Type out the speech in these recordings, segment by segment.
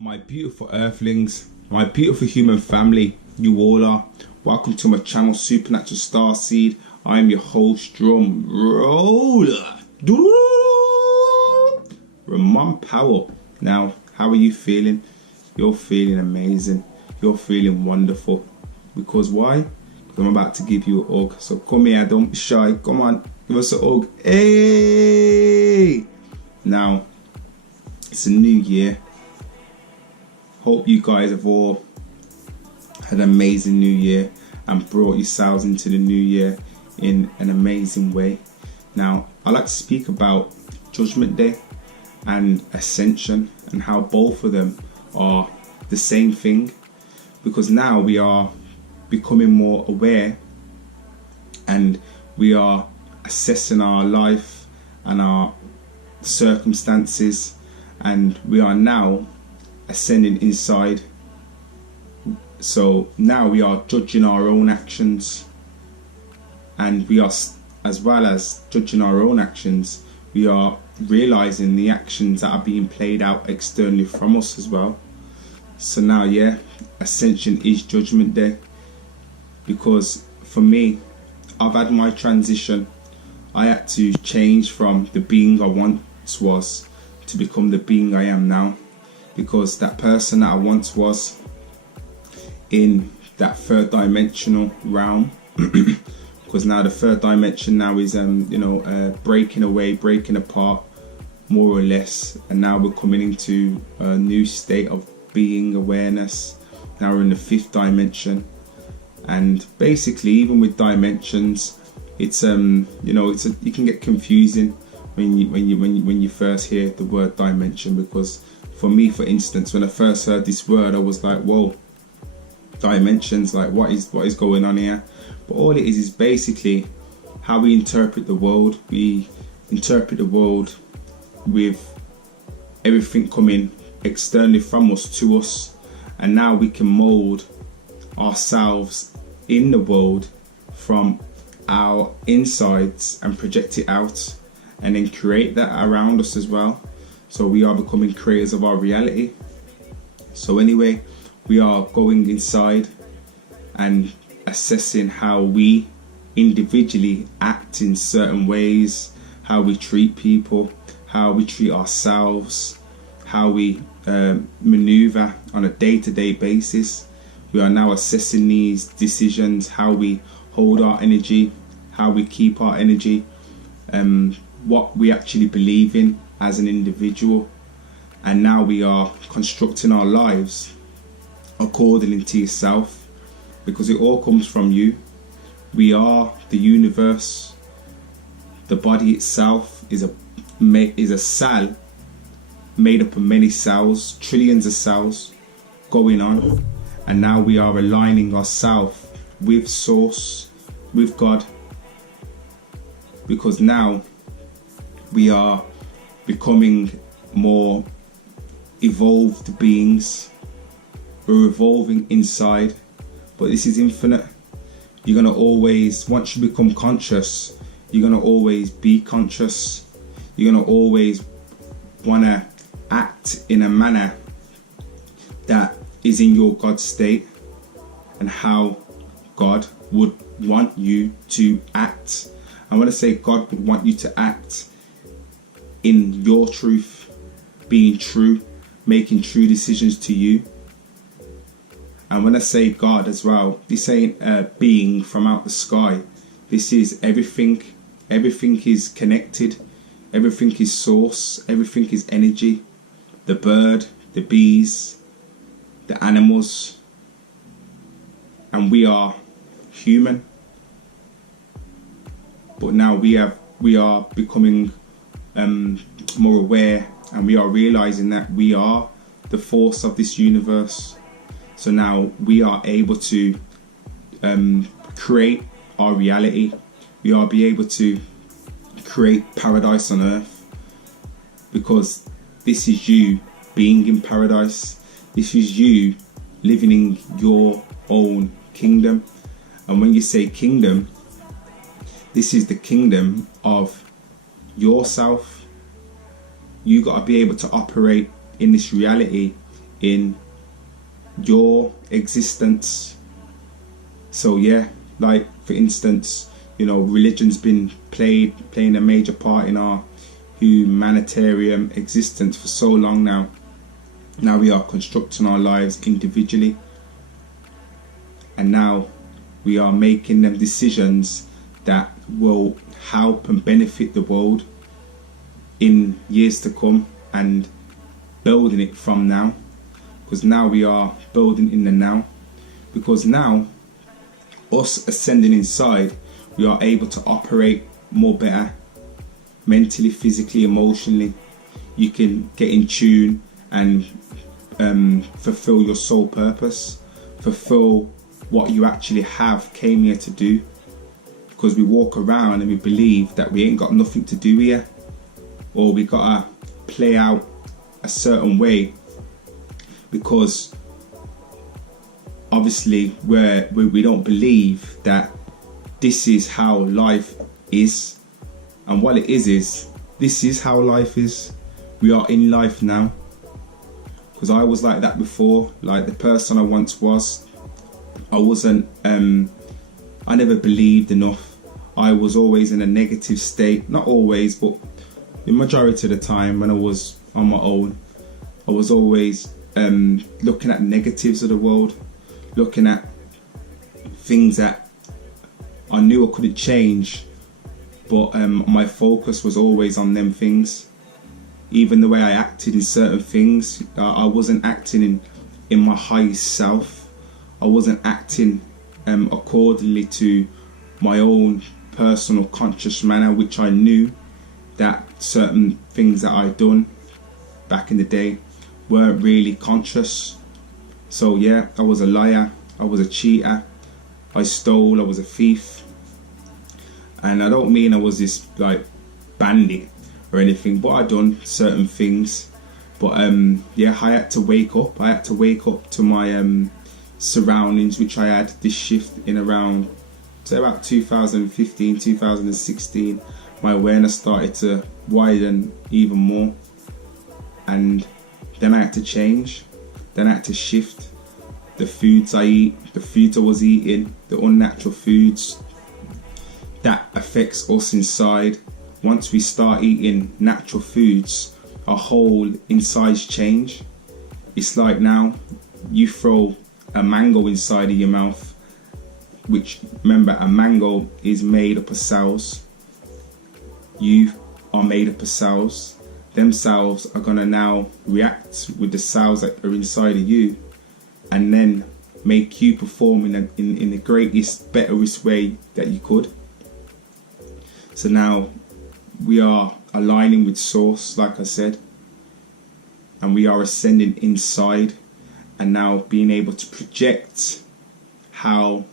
My beautiful earthlings, my beautiful human family, you all are. Welcome to my channel, Supernatural Starseed. I am your host, drum roller, Remon Powell. Now, how are you feeling? You're feeling amazing. You're feeling wonderful. Because why? Because I'm about to give you a hug. So come here, don't be shy. Come on, give us a hug. Hey! Now, it's a new year. Hope you guys have all had an amazing new year and brought yourselves into the new year in an amazing way. Now, I like to speak about Judgment Day and Ascension and how both of them are the same thing, because now we are becoming more aware and we are assessing our life and our circumstances, and we are now ascending inside. So now we are judging our own actions, and we are, as well as judging our own actions, we are realizing the actions that are being played out externally from us as well. So now, yeah, Ascension is Judgment Day, because for me, I've had my transition. I had to change from the being I once was to become the being I am now. Because that person that I once was in that third dimensional realm, because now the third dimension now is breaking away, breaking apart, more or less, and now we're coming into a new state of being awareness. Now we're in the fifth dimension, and basically, even with dimensions, it's it can get confusing when you first hear the word dimension, because for me, for instance, when I first heard this word, I was like, whoa, dimensions, like what is going on here? But all it is basically how we interpret the world. We interpret the world with everything coming externally from us to us, and now we can mold ourselves in the world from our insides and project it out, and then create that around us as well. So we are becoming creators of our reality. So anyway, we are going inside and assessing how we individually act in certain ways, how we treat people, how we treat ourselves, how we maneuver on a day-to-day basis. We are now assessing these decisions, how we hold our energy, how we keep our energy, what we actually believe in as an individual. And now we are constructing our lives according to yourself, because it all comes from you. We are the universe. The body itself is a cell made up of many cells, trillions of cells going on, and now we are aligning ourselves with Source, with God, because now we are becoming more evolved beings. We're evolving inside, but this is infinite. You're going to always, once you become conscious, you're going to always be conscious. You're going to always want to act in a manner that is in your God state and how God would want you to act. And when I say God would want you to act, in your truth, being true, making true decisions to you. And when I say God as well, this ain't a being from out the sky. This is everything. Everything is connected. Everything is source. Everything is energy. The bird, the bees, the animals. And we are human. But now we are becoming more aware, and we are realizing that we are the force of this universe. So now we are able to create our reality. We are be able to create paradise on earth, because this is you being in paradise. This is you living in your own kingdom. And when you say kingdom, this is the kingdom of yourself. You got to be able to operate in this reality in your existence. So yeah, like for instance, you know, religion's been playing a major part in our humanitarian existence for so long now. Now we are constructing our lives individually, and now we are making them decisions that will help and benefit the world in years to come, and building it from now, because now we are building in the now. Because now, us ascending inside, we are able to operate more better, mentally, physically, emotionally. You can get in tune and fulfill your soul purpose, fulfill what you actually came here to do. Because we walk around and we believe that we ain't got nothing to do here, or we gotta play out a certain way, because obviously we don't believe that this is how life is. And what it is this is how life is. We are in life now. Because I was like that before, like the person I once was. I wasn't I never believed enough. I was always in a negative state. Not always, but the majority of the time when I was on my own, I was always looking at negatives of the world, looking at things that I knew I couldn't change, but my focus was always on them things. Even the way I acted in certain things, I wasn't acting in my highest self. I wasn't acting accordingly to my own personal conscious manner, which I knew that certain things that I'd done back in the day weren't really conscious. So yeah, I was a liar, I was a cheater, I stole, I was a thief. And I don't mean I was this like bandit or anything, but I done certain things. But yeah, I had to wake up. I had to wake up to my surroundings, which I had this shift in around, say about 2015, 2016. My awareness started to widen even more, and then I had to change. Then I had to shift the foods I eat, the foods I was eating, the unnatural foods. That affects us inside. Once we start eating natural foods, our whole insides change. It's like now you throw a mango inside of your mouth, which, remember, a mango is made up of cells. You are made up of cells. Them cells are gonna now react with the cells that are inside of you, and then make you perform in the greatest, betterest way that you could. So now we are aligning with source, like I said, and we are ascending inside, and now being able to project how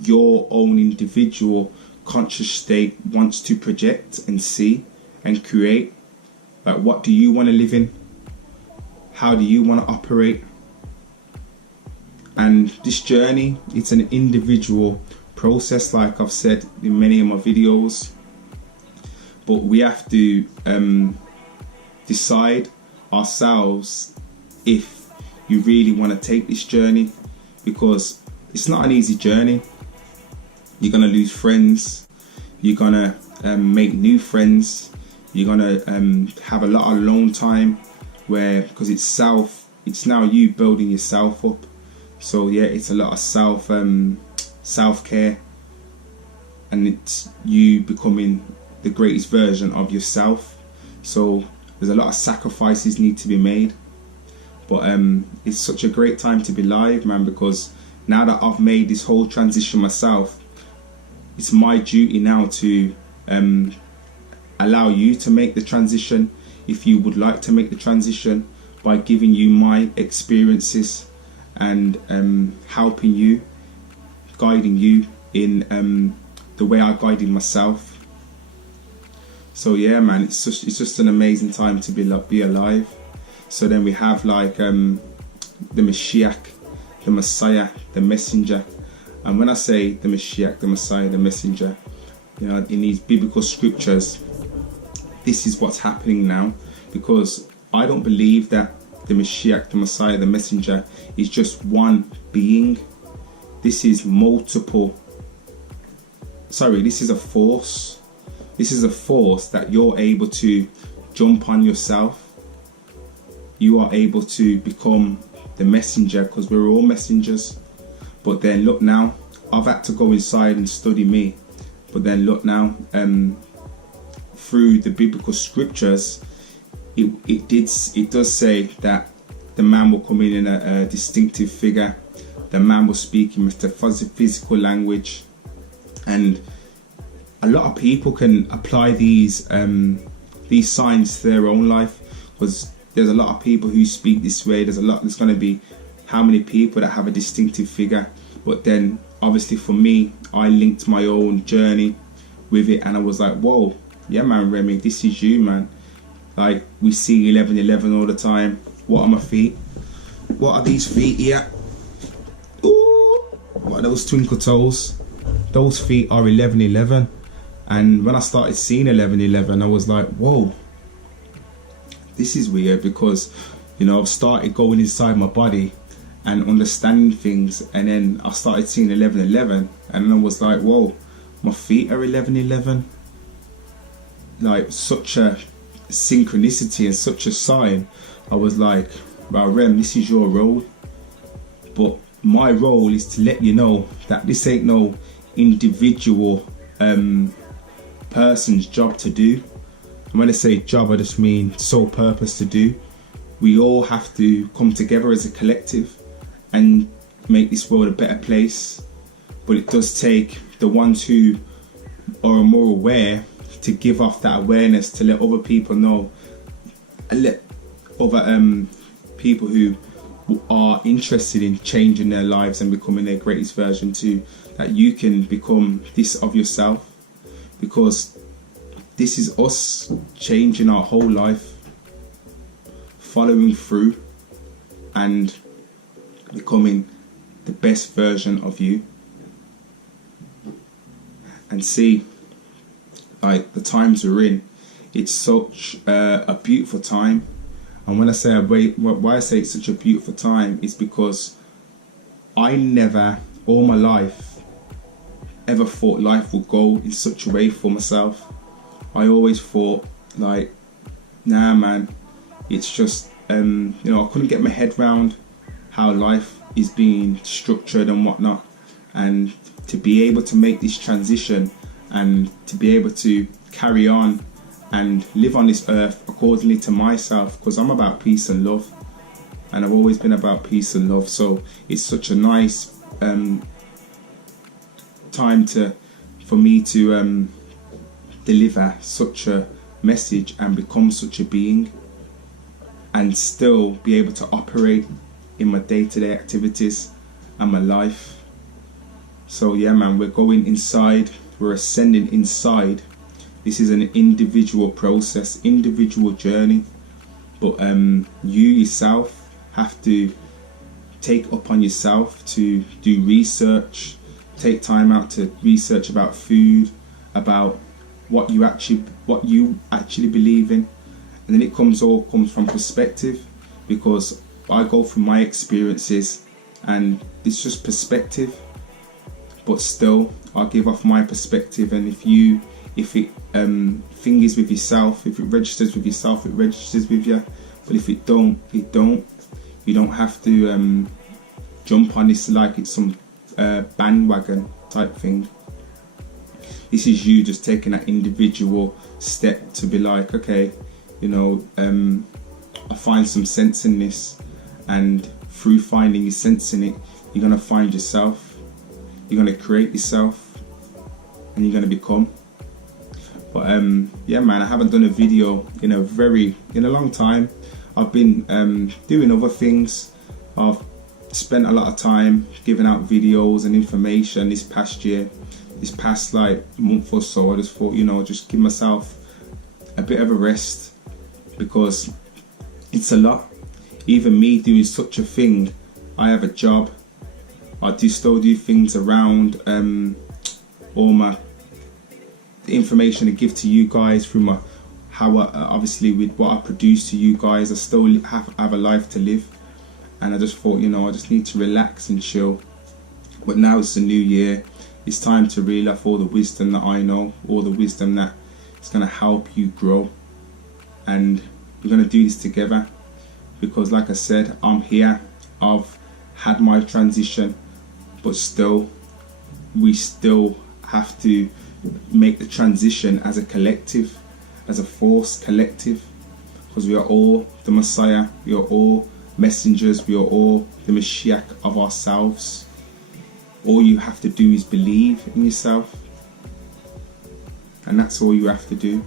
your own individual conscious state wants to project and see and create. Like, what do you want to live in? How do you want to operate? And this journey, it's an individual process, like I've said in many of my videos. But we have to decide ourselves if you really want to take this journey, because it's not an easy journey. You're gonna lose friends. You're gonna make new friends. You're gonna have a lot of alone time, because it's now you building yourself up. So yeah, it's a lot of self-care, and it's you becoming the greatest version of yourself. So there's a lot of sacrifices need to be made, but it's such a great time to be live, man, because now that I've made this whole transition myself, it's my duty now to allow you to make the transition, if you would like to make the transition, by giving you my experiences and helping you, guiding you in the way I guided myself. So yeah, man, it's just an amazing time to be alive. So then we have like the Mashiach, the Messiah, the Messenger. And when I say the Mashiach, the Messiah, the Messenger, you know, in these biblical scriptures, this is what's happening now. Because I don't believe that the Mashiach, the Messiah, the Messenger, is just one being. This is multiple. Sorry, this is a force. This is a force that you're able to jump on yourself. You are able to become the messenger, because we're all messengers. But then look now, I've had to go inside and study me. But then look now, through the biblical scriptures, it does say that the man will come in a distinctive figure. The man will speak in the physical language, and a lot of people can apply these signs to their own life, because there's a lot of people who speak this way. There's going to be how many people that have a distinctive figure. But then obviously for me, I linked my own journey with it, and I was like, whoa, yeah man, Remy, this is you, man. Like, we see 11:11 all the time. What are my feet? What are these feet here? Ooh, what are those twinkle toes? Those feet are 11:11. And when I started seeing 11:11, I was like, whoa, this is weird, because, you know, I've started going inside my body and understanding things, and then I started seeing 11:11, and I was like, whoa, my feet are 11:11. Like, such a synchronicity and such a sign. I was like, well, Rem, this is your role, but my role is to let you know that this ain't no individual person's job to do. And when I say job, I just mean sole purpose to do. We all have to come together as a collective and make this world a better place. But it does take the ones who are more aware to give off that awareness, to let other people know, let other people who are interested in changing their lives and becoming their greatest version too, that you can become this of yourself, because this is us changing our whole life, following through and becoming the best version of you. And see, like, the times we're in, it's such a beautiful time. And when I say why I say it's such a beautiful time is because I never, all my life, ever thought life would go in such a way for myself. I always thought, like, nah man, it's just you know, I couldn't get my head round how life is being structured and whatnot. And to be able to make this transition and to be able to carry on and live on this earth accordingly to myself, because I'm about peace and love, and I've always been about peace and love. So it's such a nice time for me to deliver such a message and become such a being, and still be able to operate in my day-to-day activities and my life. So yeah man, we're going inside, we're ascending inside. This is an individual process, individual journey, but you yourself have to take upon yourself to do research, take time out to research about food, about what you actually believe in. And then it all comes from perspective, because I go through my experiences and it's just perspective, but still I'll give off my perspective. And if it fingers with yourself, if it registers with yourself, it registers with you. But if it don't, it don't. You don't have to jump on this like it's some bandwagon type thing. This is you just taking that individual step to be like, okay, you know, I find some sense in this, and through finding your sense in it, you're gonna find yourself, you're gonna create yourself, and you're gonna become. But yeah man, I haven't done a video in a long time. I've been doing other things. I've spent a lot of time giving out videos and information this past year, this past like month or so. I just thought, you know, just give myself a bit of a rest, because it's a lot. Even me doing such a thing, I have a job, I still do things around all my the information I give to you guys through my how obviously with what I produce to you guys, I still have a life to live, and I just thought, you know, I just need to relax and chill. But now it's a new year, it's time to reel off all the wisdom that I know, all the wisdom that is going to help you grow, and we're going to do this together. Because like I said, I'm here, I've had my transition, but still, we still have to make the transition as a collective, as a force collective, because we are all the Messiah, we are all messengers, we are all the Mashiach of ourselves. All you have to do is believe in yourself, and that's all you have to do.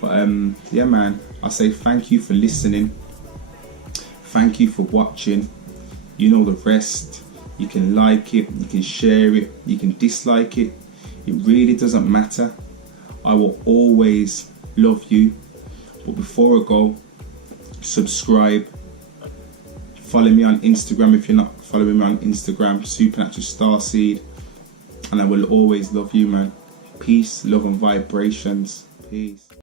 But yeah man, I say thank you for listening, thank you for watching. You know the rest. You can like it, you can share it, you can dislike it. It really doesn't matter. I will always love you. But before I go, subscribe. Follow me on Instagram if you're not following me on Instagram, SuperNatural Starseed. And I will always love you, man. Peace, love and vibrations. Peace.